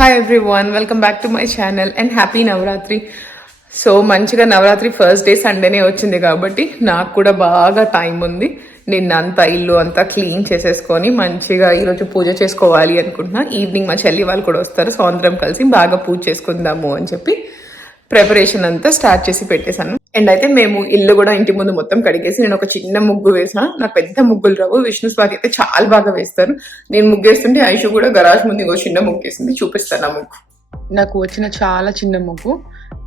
Hi everyone, welcome back to my channel and happy Navratri. So మంచిగా Navratri first day సండేనే వచ్చింది కాబట్టి నాకు కూడా బాగా టైం ఉంది. నిన్న అంతా ఇల్లు అంతా క్లీన్ చేసేసుకొని మంచిగా ఈరోజు పూజ చేసుకోవాలి అనుకుంటున్నా. ఈవినింగ్ మా చెల్లి వాళ్ళు కూడా వస్తారు, సో అందరం కలిసి బాగా పూజ చేసుకుందాము అని చెప్పి ప్రిపరేషన్ అంతా స్టార్ట్ చేసి పెట్టేశాను. అండ్ అయితే మేము ఇల్లు కూడా ఇంటి ముందు మొత్తం కడిగేసి నేను ఒక చిన్న ముగ్గు వేసాను. నాకు పెద్ద ముగ్గులు రావు, విష్ణు స్వాతి అయితే చాలా బాగా వేస్తారు. నేను ముగ్గేస్తుంటే ఐషు కూడా గరాజ్ ముందు ఇంకో చిన్న ముగ్గు వేసింది, చూపిస్తాను ఆ ముగ్గు. నాకు వచ్చిన చాలా చిన్న ముగ్గు.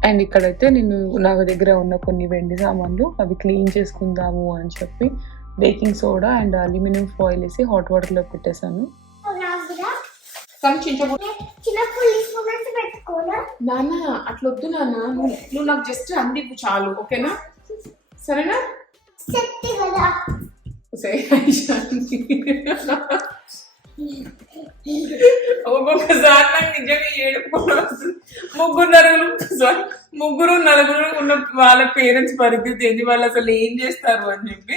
అండ్ ఇక్కడైతే నేను నా దగ్గర ఉన్న కొన్ని వెండి సామాన్లు అవి క్లీన్ చేసుకుందాము అని చెప్పి baking soda and aluminium foil వేసి హాట్ వాటర్ లో పెట్టేశాను. నాన్న అట్లా వద్దు నాన్న, నువ్వు నాకు జస్ట్ అందిపు చాలు, ఓకేనా? సరేనా? ఒక్కొక్కసారి నాకు నిజంగా ఏడుపు వస్తుంది. ముగ్గురు నలుగురు ఉన్న వాళ్ళ పేరెంట్స్ పరిస్థితి ఏంటి, వాళ్ళు అసలు ఏం చేస్తారు అని చెప్పి.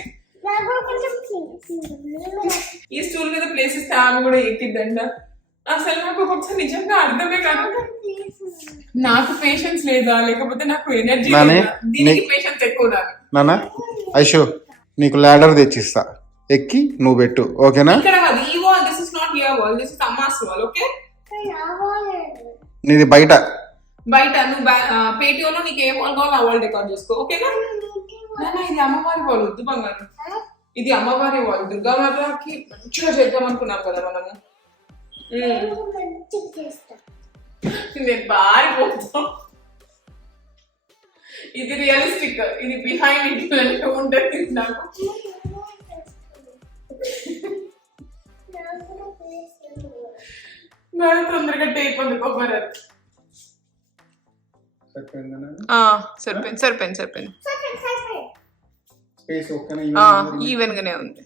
ఈ స్టూల్ మీద ప్లేస్ ఇస్తే ఆమె కూడా ఎక్కిద్దంట. అసలు నాకు ఒక్కొక్కసారి నిజంగా అర్థమే కాదు, నాకు పేషెన్స్ లేదా లేకపోతే నాకు ఎనర్జీ దీనికి పేషెన్స్ ఎక్కువ. నాన్న ఐషు నీకు లాడర్ తెచ్చిస్తా, ఎక్కి నువ్వు పెట్టు, ఓకేనా? ఇక్కడ కాదు, ఈ wall, this is not your wall, this is అమ్మాస్ wall, okay? నీది బయట నువ్వు పేటీఓలో నీకు ఏ వాల్ కావాలో ఆ వాల్ రికార్డ్ చేసుకో, ఓకేనా? ఇది అమ్మవారి వాల్, వద్దు బంగారు, ఇది అమ్మవారి వాల్. దుర్గామాతకి మంచిగా చేద్దాం అనుకున్నాం కదా మనము. నేను పారిపోతాం. ఇది రియలిస్టిక్, ఇది బిహైండ్ ఇట్ ఉంటుంది. నాకు తొందరగా టేప్ అందుకోమరు. సరిపోయింది ఈవెన్ గానే ఉంది.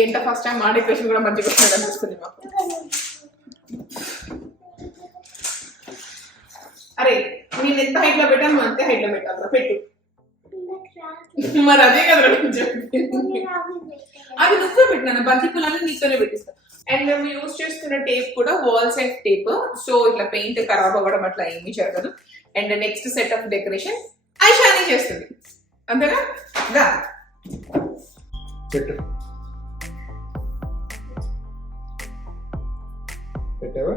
ఏంటో ఫస్ట్ టైం మా డెకరేషన్ కూడా మంచిగా వస్తుంది అనిపిస్తుంది మాకు. అరే నేను ఎంత హైట్ లో పెట్టాను నువ్వు అంతే హైట్ లో పెట్టాలి, పెట్టు. మరి అదే కదా అది నువ్వే పెట్టినా, బంతి పూలన్నీ నీతోనే పెట్టిస్తా. అండ్ మేము యూజ్ చేస్తున్న టేప్ కూడా వాల్ సెట్ టేప్, సో ఇట్లా పెయింట్ ఖరాబ్ అవ్వడం అట్లా ఏమీ జరగదు. And next set of decoration Aishani చేస్తుంది, అంతేనా? పెట్టు పెట్టావా?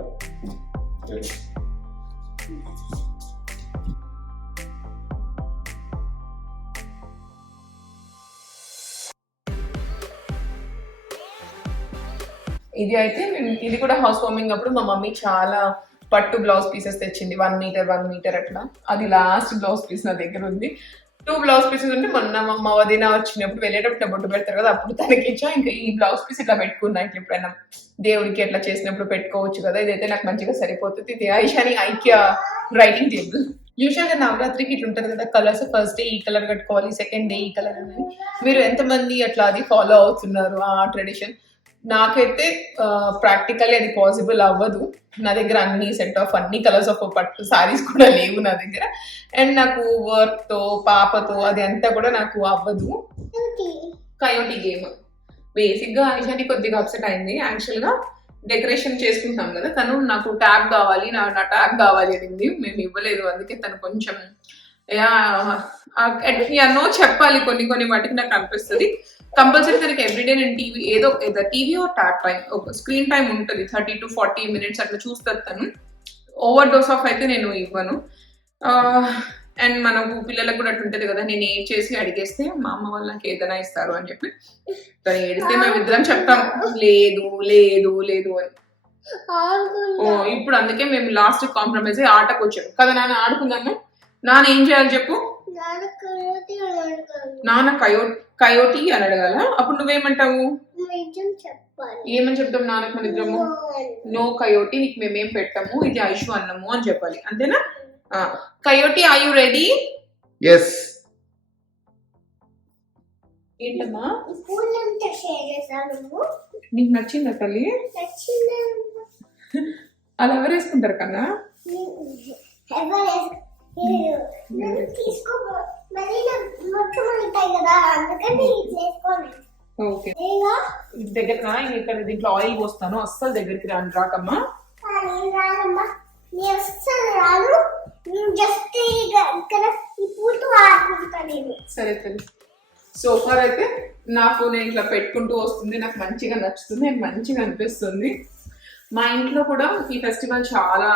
ఇది అయితే ఇది కూడా హౌస్ వార్మింగ్ అప్పుడు మా మమ్మీ చాలా పట్టు బ్లౌజ్ పీసెస్ తెచ్చింది, 1 మీటర్ అట్లా. అది లాస్ట్ బ్లౌజ్ పీస్ నా దగ్గర ఉంది. 2 బ్లౌజ్ పీసెస్ ఉంటే మొన్న మా వదిన వచ్చినప్పుడు వెళ్ళేటప్పుడు బొట్టు పెడతారు కదా, అప్పుడు తనకి ఇచ్చా. ఇంకా ఈ బ్లౌజ్ పీస్ ఇట్లా పెట్టుకున్నా, ఇట్లా ఎప్పుడైనా దేవుడికి ఎట్లా చేసినప్పుడు పెట్టుకోవచ్చు కదా. ఇదైతే నాకు మంచిగా సరిపోతుంది. ఇది ఐషాని ఐక్య రైటింగ్ టేబుల్. యూజువల్ గా నవరాత్రికి ఇట్లా ఉంటుంది కదా, కలర్స్ ఫస్ట్ డే ఈ కలర్ కట్టుకోవాలి, సెకండ్ డే ఈ కలర్ అని. మీరు ఎంతమంది అట్లా అది ఫాలో అవుతున్నారు ఆ ట్రెడిషన్? నాకైతే ప్రాక్టికల్లీ అది పాసిబుల్ అవ్వదు. నా దగ్గర అన్ని సెట్ ఆఫ్ అన్ని కలర్స్ ఆఫ్ పట్టు సారీస్ కూడా లేవు నా దగ్గర. అండ్ నాకు వర్క్ తో పాపతో అది అంతా కూడా నాకు అవ్వదు. కయోటి గేమ్ బేసిక్ గా ఆయిషాని కొద్దిగా అప్సెట్ అయింది. యాక్చువల్ గా డెకరేషన్ చేసుకుంటాం కదా, తను నాకు ట్యాగ్ కావాలి, నా ట్యాగ్ కావాలి అనింది. మేము ఇవ్వలేదు, అందుకే తను కొంచెం నో చెప్పాలి. కొన్ని వాటికి నాకు అనిపిస్తుంది కంపల్సరీ తనకి ఎవ్రీడే నేను టీవీ ట్యాబ్ టైం, ఒక స్క్రీన్ టైం ఉంటుంది 30 to 40 minutes అట్లా చూస్తారు తను. ఓవర్ డోస్ ఆఫ్ అయితే నేను ఇవ్వను. అండ్ మనకు పిల్లలకు కూడా అట్లుంటది కదా, నేను ఏం చేసి అడిగేస్తే మా అమ్మ వాళ్ళు నాకు ఏదైనా ఇస్తారు అని చెప్పి. తను ఏడిస్తే మేము ఇద్దరం చెప్తాం లేదు లేదు లేదు అని. ఇప్పుడు అందుకే మేము లాస్ట్ కాంప్రమైజ్ ఆటకు వచ్చాము కదా. నాన్న ఆడుకుందాము, నాన్న ఏం చేయాలి చెప్పు? నాన్న కయోటి అని అడగాల. అప్పుడు నువ్వేమంటావు? ఏమని చెప్తాం నాన్నకు? మన ఇద్దరము నో కయోటి, నీకు మేమేం పెట్టాము, ఇది ఐషు అన్నము అని చెప్పాలి, అంతేనా? కయోటి ఆర్ యు రెడీ? yes. ఏంటమ్మా నీకు నచ్చిందా తల్లి? అలా ఎవరు వేసుకుంటారు కన్నా? ఓకే దగ్గర ఇక్కడ దీంట్లో ఆయిల్ పోస్తాను, అస్సలు దగ్గరికి రాకమ్మా. సరే సరే. సో ఫార్ అయితే నాకు నేను ఇట్లా పెట్టుకుంటూ వస్తుంది, నాకు మంచిగా నచ్చుతుంది, నాకు మంచిగా అనిపిస్తుంది. మా ఇంట్లో కూడా ఈ ఫెస్టివల్ చాలా,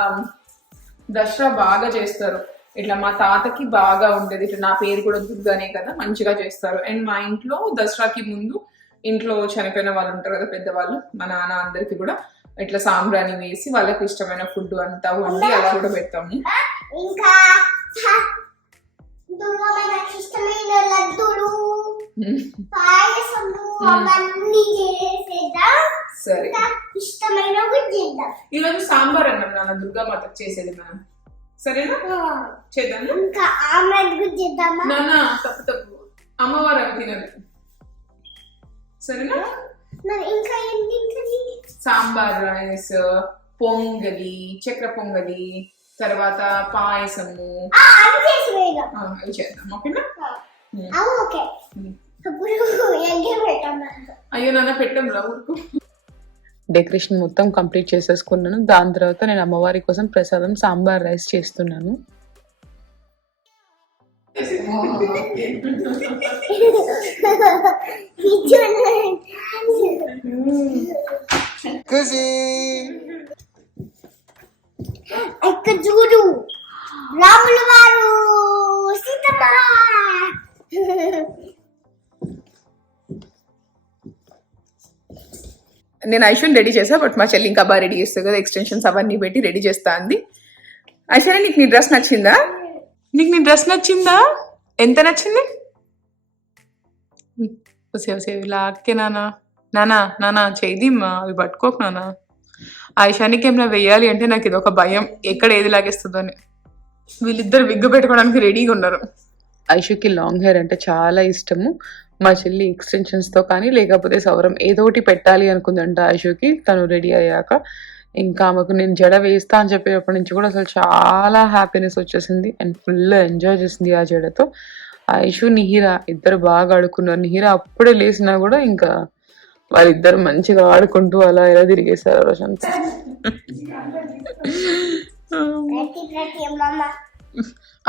దసరా బాగా చేస్తారు. ఇట్లా మా తాతకి బాగా ఉండేది, ఇట్లా నా పేరు కూడా దుర్గానే కదా, మంచిగా చేస్తారు. అండ్ మా ఇంట్లో దసరాకి ముందు ఇంట్లో చనిపోయిన వాళ్ళు ఉంటారు కదా పెద్దవాళ్ళు, మా నాన్న అందరికి కూడా ఇట్లా సాంబ్రాణి వేసి వాళ్ళకి ఇష్టమైన ఫుడ్ అంతా వండి అలా కూడా పెడతాము. ఇంకా ఇష్టమైన లడ్డూలు, పాయసము అవన్నీ చేసేద్దాం. సరే, ఇష్టమైనవి చేద్దాం. ఈరోజు సాంబార్ అన్నాం నాన్న, దుర్గామాతకు చేసేది మనం. సరేనా, చేద్దాం. ఇంకా ఆమ్లెట్ కూడా చేద్దామా నాన్న? తప్పు తప్పు, అమ్మవారు అవి తినదు. సరేనా. ఇంకా ఏంటి? సాంబార్ రైస్, పొంగలి, చక్కెర పొంగలి, తర్వాత పాయసము, అవి చేద్దాం. ఓకేనా? అయ్యో నాన్న పెట్టంలా ఊరుకు. డెకరేషన్ మొత్తం కంప్లీట్ చేసేసుకున్నాను. దాని తర్వాత నేను అమ్మవారి కోసం ప్రసాదం సాంబార్ రైస్ చేస్తున్నాను. ఇక్కడ చూడు, రాముల వారు, సీతమ్మ. నేను ఐశ్వర్ని రెడీ చేసా, బట్ మా చెల్లి ఇంకా బాగా రెడీ చేస్తుంది కదా, ఎక్స్టెన్షన్స్ అవన్నీ పెట్టి రెడీ చేస్తా అంది. ఐశ్వర్య, నీకు నీ డ్రెస్ నచ్చిందా? నీకు నీ డ్రెస్ నచ్చిందా? ఎంత నచ్చింది? ఇలా అక్కే నానా, నానా నానా చేయిమ్మా, అవి పట్టుకోకు నానా. ఐషానికి ఏమైనా వెయ్యాలి అంటే నాకు ఇది ఒక భయం, ఎక్కడ ఏది లాగేస్తుందో అని. వీళ్ళిద్దరు విగ్గు పెట్టుకోవడానికి రెడీగా ఉన్నారు. ఐషుకి లాంగ్ హెయిర్ అంటే చాలా ఇష్టము. మా చెల్లి ఎక్స్టెన్షన్స్తో కానీ లేకపోతే సవరం ఏదో ఒకటి పెట్టాలి అనుకుందంట ఐషుకి. తను రెడీ అయ్యాక ఇంకా ఆమెకు నేను జడ వేస్తా అని చెప్పేటప్పటి నుంచి కూడా అసలు చాలా హ్యాపీనెస్ వచ్చేసింది అండ్ ఫుల్ ఎంజాయ్ చేసింది ఆ జడతో. ఐషు నిహిరా ఇద్దరు బాగా ఆడుకున్నారు. నిహిరా అప్పుడే లేసినా కూడా ఇంకా వాళ్ళిద్దరు మంచిగా ఆడుకుంటూ అలా ఎలా తిరిగేశారు రోజంతా.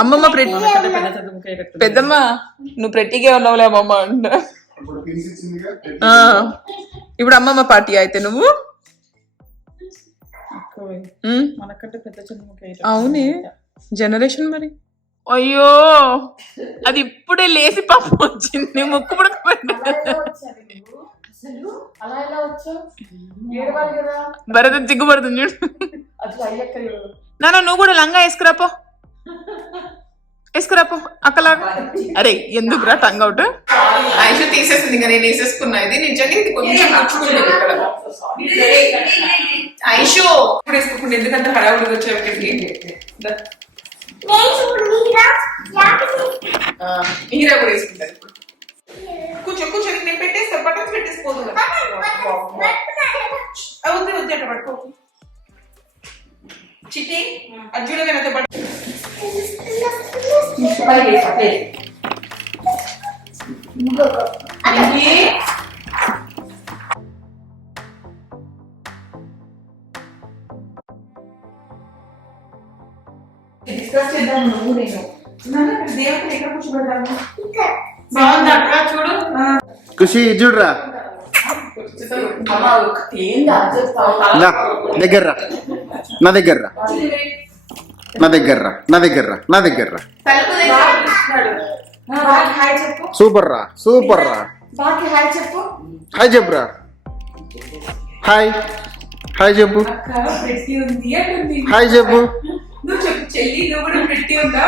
అమ్మమ్మ పెద్దమ్మ నువ్వు ప్రెట్టిగా ఉన్నావులే అమ్మమ్మ అంట. ఇప్పుడు అమ్మమ్మ పార్టీ అయితే నువ్వు అవునే జనరేషన్ మరి. అయ్యో అది ఇప్పుడే లేసి పాపం వచ్చింది, ముక్కు భరత దిగ్గుపడుతుంది చూడు. నాన్న నువ్వు కూడా లంగా వేసుకురాపో, వేసుకురాపో అక్కలాగా. అరే ఎందుకురా టంగ్ అవుట్. ఐషు తీసేసింది ఇంకా, నేను వేసేసుకున్నా. ఇది నిజంగా ఇది కొంచెం నచ్చుకుంటుంది ఇక్కడ. ఐషు ఇప్పుడు వేసుకుంటుంది ఎందుకంటే హడావుడికి వచ్చే హీరా కూడా వేసుకుంటారు. కూర్చో కూర్చో, నేను పెట్టేస్తా, బటన్స్ పెట్టేసిపోదు. వద్దు వద్దు అట్లా పట్టుకో. చిట్టి అర్జున నాతో పాటు డిస్కస్ చేద్దాం. నువ్వు నేను దేవతలు ఎక్కడ కూర్చోబెడతాను? బాగుంది అక్క చూడు. ఖుషి చూడరా, దగ్గర నా దగ్గర నా దగ్గర నా దగ్గర నా దగ్గర. సూపర్ రా, సూపర్ రా. హాయ్ చెప్పురా, హాయ్ హాయ్ చెప్పు, హాయ్ చెప్పు. నువ్వు చెప్పు చెల్లి, నువ్వు కూడా పెట్టి ఉందా?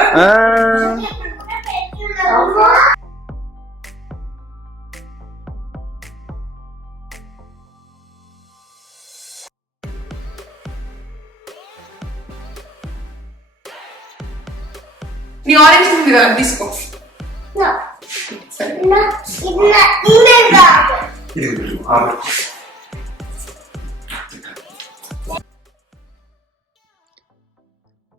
నీ ఆరెంజ్ ఉంది కదా తీసుకో.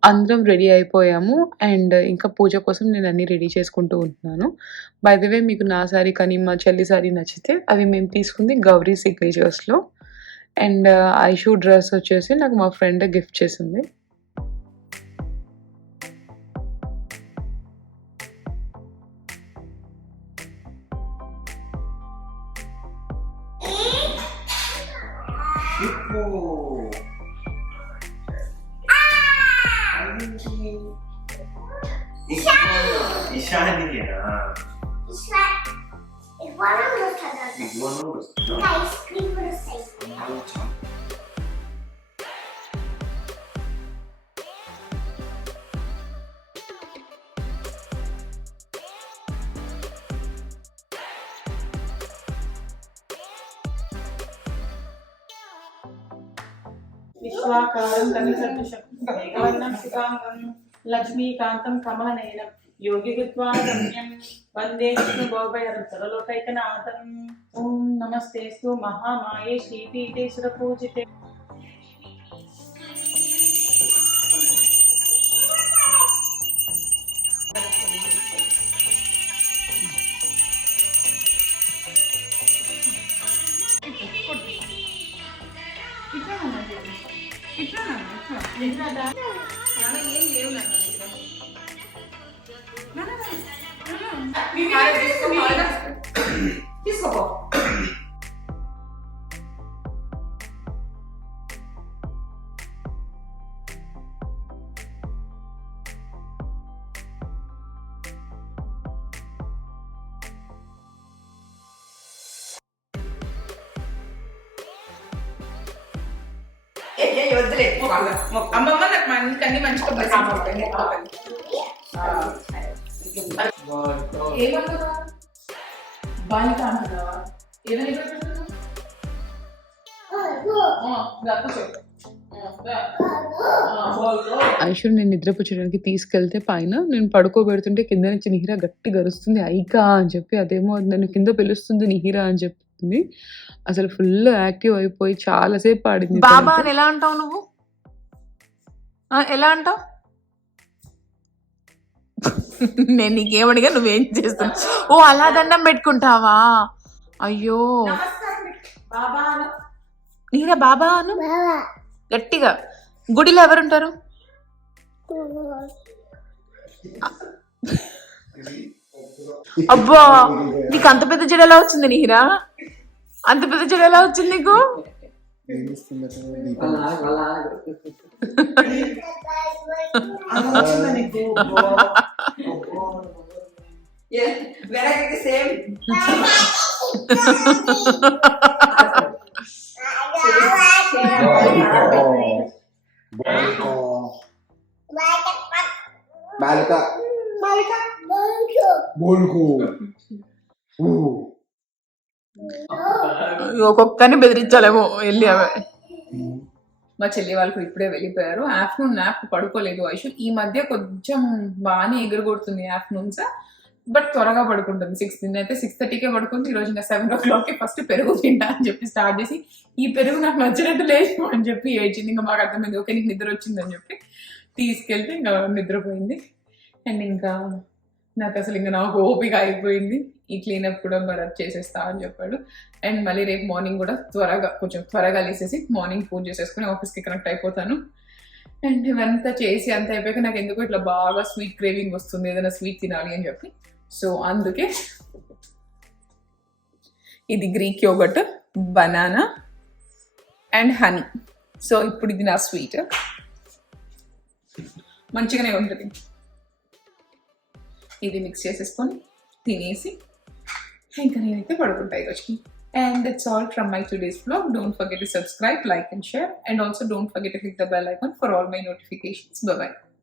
అందరం రెడీ అయిపోయాము. అండ్ ఇంకా పూజ కోసం నేను అన్నీ రెడీ చేసుకుంటూ ఉంటున్నాను. బై ద వే మీకు నా సారీ కానీ మా చెల్లి సారీ నచ్చితే అవి మేము తీసుకుంది గౌరీ సిగ్నేచర్స్‌లో. అండ్ ఐషు డ్రెస్ వచ్చేసి నాకు మా ఫ్రెండ్ గిఫ్ట్ చేసింది. ఐస్ క్రీమ్ కూడా వస్తాయి. విశ్వాకారం కవిశక్తివర్ణం శుభాంగం లక్ష్మీకాంతం కమలనయనం యోగిగుత్వాగమ్యం వందే విష్ణు భోగయరం సరలోకైకనాథం. ఓం నమస్తేస్తు మహామాయే శ్రీపీఠేశ్వర పూజితే. తీసుకో. వద్దులే అమ్మమ్మ నాకు అన్ని మంచిగా ఏమన్నా బాలిక అంటున్నావా? ఏదైనా ఐషు నేను నిద్రపుచ్చడానికి తీసుకెళ్తే పైన నేను పడుకోబెడుతుంటే కింద నుంచి నిహిర గట్టి గరుస్తుంది ఐకా అని చెప్పి. అదేమో నన్ను కింద పిలుస్తుంది నిహిర అని చెప్తుంది. అసలు ఫుల్ యాక్టివ్ అయిపోయి చాలాసేపు ఆడింది. బాబా అని ఎలా అంటావు నువ్వు? ఎలా అంటావు? నేను నీకేమడిగా నువ్వేం చేస్తావు? ఓ అలా దండం పెట్టుకుంటావా? అయ్యో బాబా నీరా బాబా అను గట్టిగా. గుడిలో ఎవరుంటారు? అబ్బా నీకు అంత పెద్ద జడ ఎలా వచ్చింది నీరా? అంత పెద్ద జడ ఎలా వచ్చింది నీకు? బాలిక బోల్కు ఒక్కొక్కరిని బెదిరించాలేమో వెళ్ళి. అవి మా చెల్లి వాళ్ళకు ఇప్పుడే వెళ్ళిపోయారు. ఆఫ్టర్నూన్ నాప్ పడుకోలేదు ఐషు. ఈ మధ్య కొంచెం బాగానే ఎగురగొడుతుంది ఆఫ్టర్నూన్స్, బట్ త్వరగా పడుకుంటుంది. 6:30కే పడుకుంది. ఈరోజు ఇంకా 7 o'clockకి ఫస్ట్ పెరుగు తింటా అని చెప్పి స్టార్ట్ చేసి ఈ పెరుగు నాకు నచ్చినట్టు లేదు అని చెప్పి ఏడ్చింది. ఇంకా మాకు అర్థమైంది ఓకే నీకు నిద్ర వచ్చింది అని చెప్పి తీసుకెళ్తే ఇంకా నిద్రపోయింది. అండ్ ఇంకా నాకు అసలు ఇంకా నాకు ఓపిక అయిపోయింది. ఈ క్లీనప్ కూడా భరత్ చేసేస్తా అని చెప్పాడు. అండ్ మళ్ళీ రేపు మార్నింగ్ కూడా కొంచెం త్వరగా లేసేసి మార్నింగ్ పూజ చేసేసుకుని ఆఫీస్కి కనెక్ట్ అయిపోతాను. అండ్ ఇవంతా చేసి అంత అయిపోయాక నాకు ఎందుకో ఇట్లా బాగా స్వీట్ క్రేవింగ్ వస్తుంది, ఏదైనా స్వీట్ తినాలి అని చెప్పి. సో అందుకే ఇది Greek yoghurt, banana and honey. So ఇప్పుడు ఇది నా స్వీట్ మంచిగానే ఉంటుంది. ఇది మిక్స్ చేసేసుకొని తినేసి ఇంకా నేనైతే పడుకుంటా ఈరోజుకి. And that's all from my today's vlog. Don't forget to subscribe, like and share, and also don't forget to click the bell icon for all my notifications. Bye bye.